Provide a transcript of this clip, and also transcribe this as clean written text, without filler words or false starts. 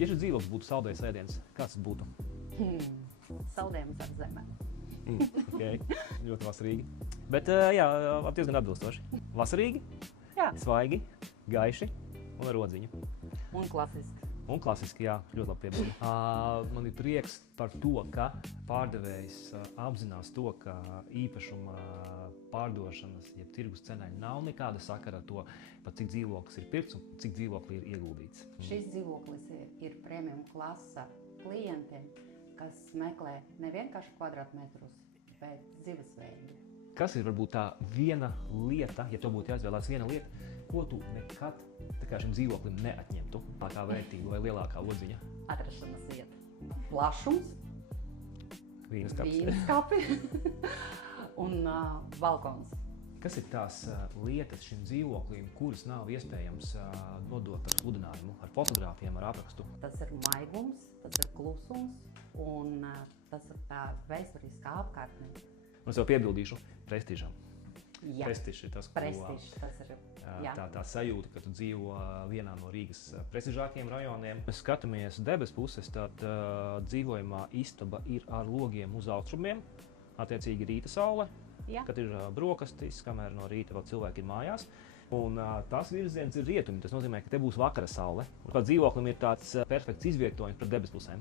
Ja šis dzīvoklis būtu saldējs ēdiens, kāds tas būtu? Saldējums ar zemē. Okay. Ļoti vasarīgi. Bet jā, diezgan atbilstoši. Vasarīgi, Jā. svaigi, gaiši un ar odziņu. Un klasiski. Un klasiski, jā, ļoti labi piebildi. Man ir prieks par to, ka pārdevējs apzinās to, ka īpašuma pārdošanas, jeb tirgus cenai nav nekāda sakara ar to, pat cik dzīvoklis ir pirkts un cik dzīvokli ir ieguldīts. Šis dzīvoklis ir premium klasa klientiem, kas meklē ne vienkārši kvadrātmetrus, bet dzīvesveidu. Kas ir varbūt tā viena lieta, ja tev būtu jāizvēlās viena lieta, ko tu nekad šim dzīvoklim neatņemtu? Lielākā vērtība vai lielākā odziņa? Atrašanās vieta. Plašums, vīnskapi un balkons. Kas ir tās lietas šim dzīvoklim, kuras nav iespējams nodot ar sludinājumu, ar fotogrāfiem, ar aprakstu? Tas ir maigums, tas ir klusums un tas ir tā vēsturiskā apkārtne. Un es jau piebildīšu prestižam. Jā. Prestižs ir tas, Prestižs, tas ir, jā. tā sajūta, ka tu dzīvo vienā no Rīgas prestižākajiem rajoniem. Mēs skatāmies debes puses, tad dzīvojamā istaba ir ar logiem uz austrumiem, attiecīgi rīta saule, Jā. kad ir brokastis, kamēr no rīta vēl cilvēki ir mājās. Un tas virziens ir rietumi, tas nozīmē, ka te būs vakara saule. Un kā dzīvoklim ir tāds perfekts izvietojums pret debes pusēm.